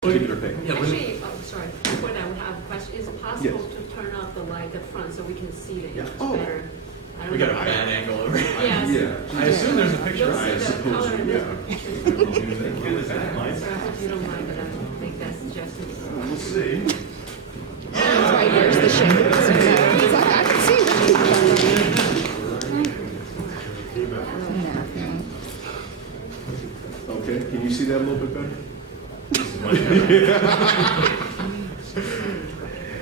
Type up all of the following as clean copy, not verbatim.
particular thing. Actually, sorry, before that, we have a question. Is it possible to turn off the light up front so we can see the image better? We got a bad angle over here. Yes. Yeah. I assume there's a picture. I suppose, color yeah. if you don't mind, but I don't think that's suggested. We'll see. Right here's the shape. He's like, I can see Okay, can you see that a little bit better?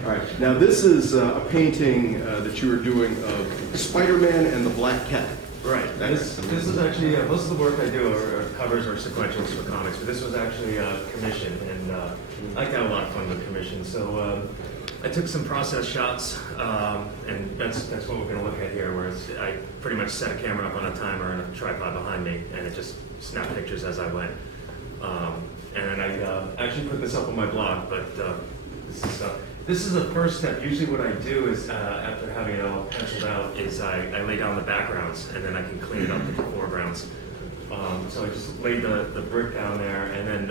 All right, now this is a painting that you were doing of Spider-Man and the Black Cat. Right. This is actually, most of the work I do are covers or sequentials for comics, but this was actually commissioned, and I like to have a lot of fun with commission. So I took some process shots, and that's what we're going to look at here, where I pretty much set a camera up on a timer and a tripod behind me, and it just snapped pictures as I went. And I actually put this up on my blog, but this is the first step. Usually what I do is, after having it all penciled out, is I lay down the backgrounds, and then I can clean it up with the foregrounds. So I just laid the brick down there, and then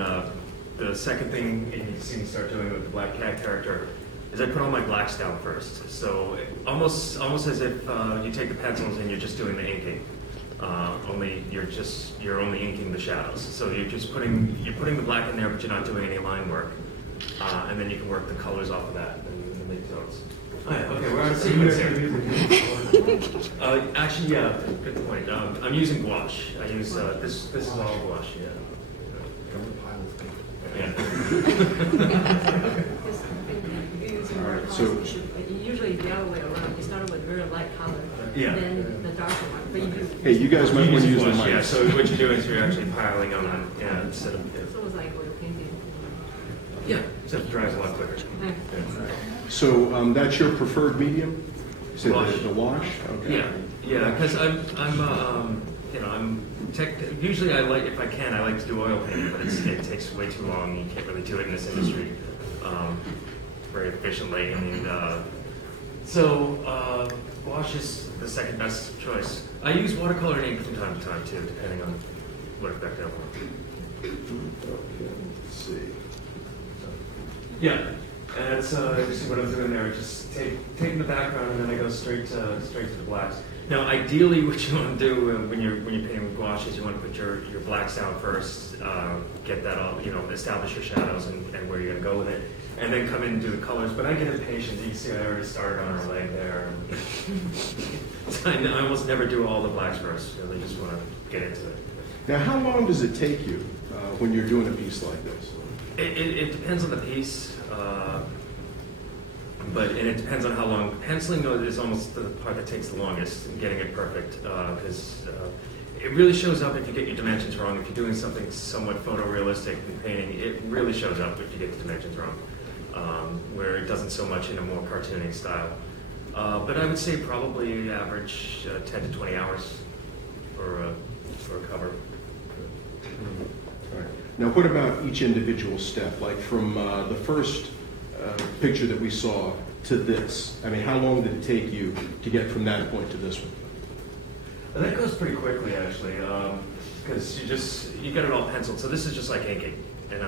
the second thing you see me start doing with the Black Cat character is I put all my blacks down first. So almost as if you take the pencils and you're just doing the inking. Only you're only inking the shadows. So you're putting the black in there, but you're not doing any line work. And then you can work the colors off of that and the mid-tones. Oh, yeah, okay, we're on sequence here. Actually, yeah, good point. I'm using gouache. I use this is all gouache. Yeah. All right, so usually the other way around. You start with very light color, then the darker one. But you do. hey, you guys might want to use the mic. Yeah. So what you're doing is you're actually piling on, instead of. It's almost like oil painting. Yeah, except it dries a lot quicker. So that's your preferred medium? You said Wash. the wash? Okay. Yeah, because I'm usually I like, if I can, I like to do oil painting, but it takes way too long. You can't really do it in this industry very efficiently. I mean, so wash is the second best choice. I use watercolor ink from time to time too, depending on what effect I want. Okay, let's see. Yeah, and that's you see what I'm doing there. Just taking the background, and then I go straight to the blacks. Now, ideally, what you want to do when you're painting with gouache is you want to put your blacks down first, get that all, establish your shadows and where you're going to go with it, and then come in and do the colors. But I get impatient. You can see I already started on her leg there. So I almost never do all the blacks first. I really just want to get into it. Now, how long does it take you when you're doing a piece like this? It depends on the piece. And it depends on how long. Penciling is almost the part that takes the longest in getting it perfect, because it really shows up if you get your dimensions wrong. If you're doing something somewhat photorealistic in painting, it really shows up if you get the dimensions wrong, where it doesn't so much in a more cartooning style. But I would say probably average 10 to 20 hours for a cover. All right. Now, what about each individual step? Like from the first picture that we saw to this, I mean, how long did it take you to get from that point to this one? That goes pretty quickly, actually, because you get it all penciled. So this is just like inking, and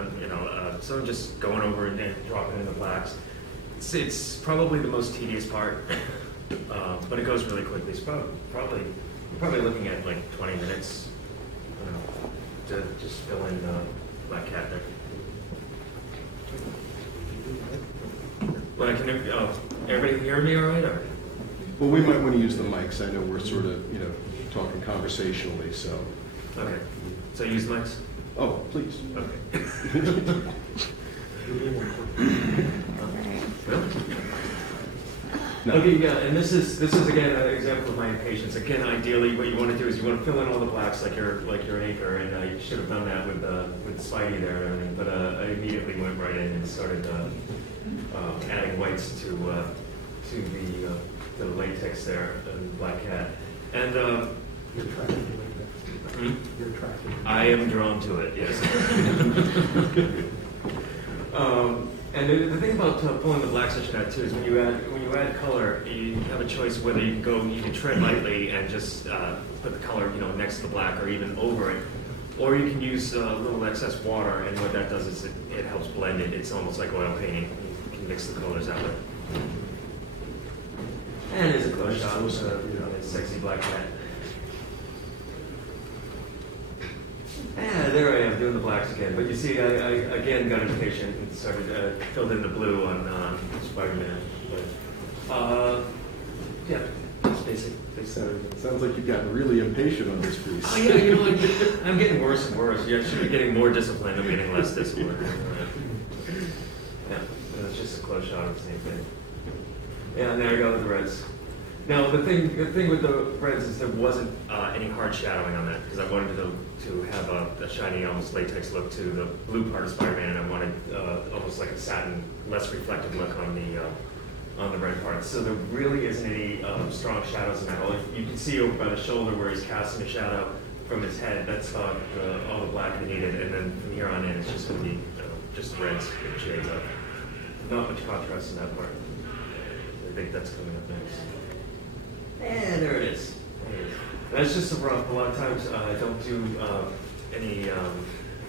so I'm just going over and dropping in the blacks. It's probably the most tedious part, but it goes really quickly. It's probably looking at like 20 minutes, to just fill in Black Cat there. Well, everybody hear me all right? Or? Well, we might want to use the mics. I know we're sort of, talking conversationally, so. Okay. So use mics? Oh, please. Okay. No. Okay, yeah, and this is again an example of my impatience. Again, ideally, what you want to do is you want to fill in all the blacks like you're an anchor, and you should have done that with Spidey there and everything. But I immediately went right in and started adding whites to the latex there, and Black Cat, and You're attracted to it. You're attracted. I am drawn to it, yes. And the thing about pulling the blacks I should add too is when you add color, you have a choice whether you can tread lightly and just put the color next to the black or even over it, Or you can use a little excess water, and what that does is it helps blend it. It's almost like oil painting. You can mix the colors out. And there's a close shot with a sexy black cat. And there I am doing the blacks again. But you see, I again got impatient and started filled in the blue on Spider-Man. But yeah, it's basic. Sounds like you've gotten really impatient on this piece. Oh yeah, you know, I'm getting worse and worse. You're actually getting more disciplined. I'm getting less disciplined. Yeah, it's just a close shot of the same thing. Yeah, and there you go with the reds. Now the thing with the reds is there wasn't any hard shadowing on that because I wanted to have a shiny, almost latex look to the blue part of Spider-Man, and I wanted almost like a satin, less reflective look on the red parts. So there really isn't any strong shadows in that. You can see over by the shoulder where he's casting a shadow from his head. That's all the black needed, and then from here on in, it's just going to be just reds with shades of. Not much contrast in that part. I think that's coming up next. And there it is. That's just a rough. A lot of times I don't do any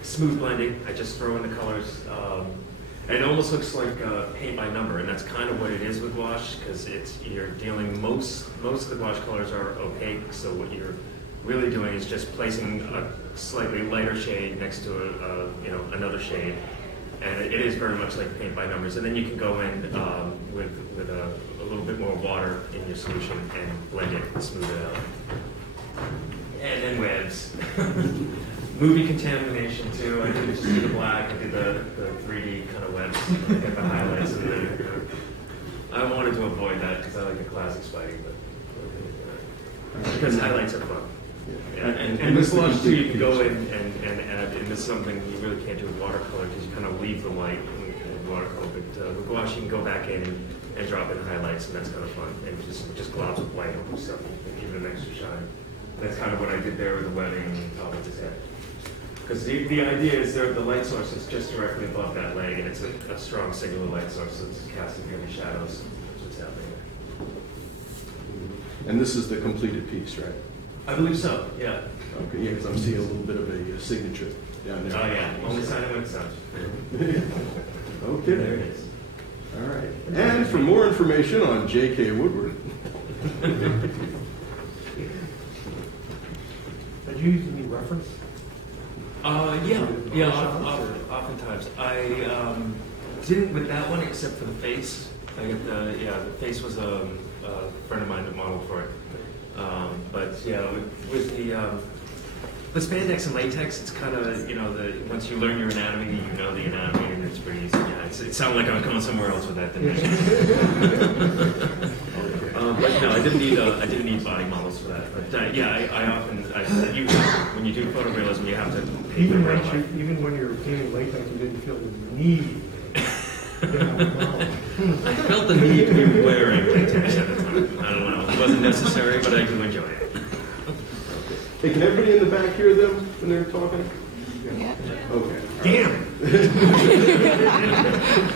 smooth blending. I just throw in the colors. And it almost looks like paint by number, and that's kind of what it is with gouache, because you're dealing most of the gouache colors are opaque. So what you're really doing is just placing a slightly lighter shade next to another shade, and it is very much like paint by numbers. And then you can go in with a little bit more water in your solution and blend it and smooth it out. And then webs. Movie contamination too. I didn't just do the black. I did the 3D kind of webs. Get the highlights in there. I wanted to avoid that because I like the classic Spidey, but because highlights are fun. Yeah. And with gouache too, you can go in and add. And this is something you really can't do with watercolor because you kind of leave the white in watercolor. But with gouache, you can go back in and drop in highlights, and that's kind of fun. And just globs of white over stuff and give it an extra shine. That's kind of what I did there with the webbing and top of his head. Because the idea is the light source is just directly above that leg, and it's a strong singular light source, so it's casting heavy shadows. That's what's happening there. And this is the completed piece, right? I believe so, yeah. Okay, yeah, because I'm seeing a little bit of a signature down there. Oh, yeah. Only sign it when it's done. Okay. There it is. All right. And for more information on J.K.Woodward. Did you use any reference? Oftentimes. I didn't with that one except for the face. I got the face was a friend of mine that modeled for it. But yeah, with the spandex and latex, it's kind of once you learn your anatomy, you know the anatomy, and it's pretty easy. Yeah, it sounded like I was going somewhere else with that, didn't it? But no, I didn't need body models for that. But when you do photorealism, you have to paint Even the real life. even when you're painting latex, you didn't feel the need. I felt the need to be wearing latex at the time. I don't know. It wasn't necessary, but I do enjoy it. Hey, can everybody in the back hear them when they're talking? Yeah. Okay. Damn.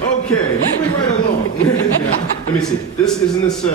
Okay, moving right along. Let me see. Isn't this